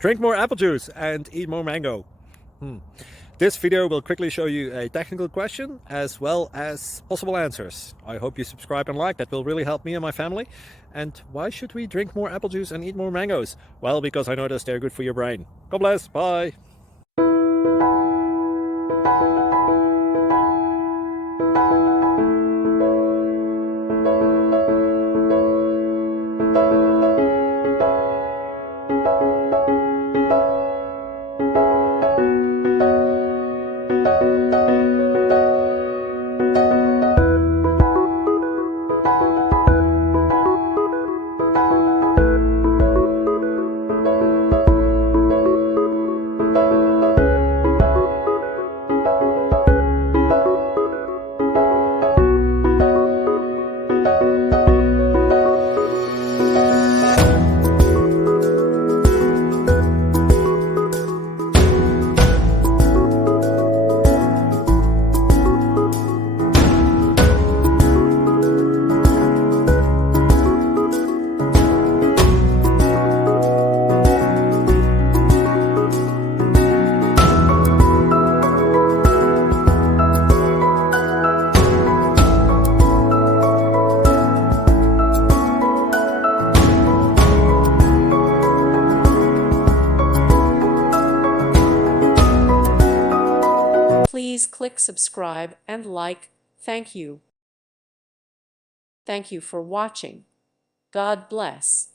Drink more apple juice and eat more mango. This video will quickly show you a technical question as well as possible answers. I hope you subscribe and like, that will really help me and my family. And why should we drink more apple juice and eat more mangoes? Well, because I noticed they're good for your brain. God bless, bye. Please click subscribe and like. Thank you. Thank you for watching. God bless.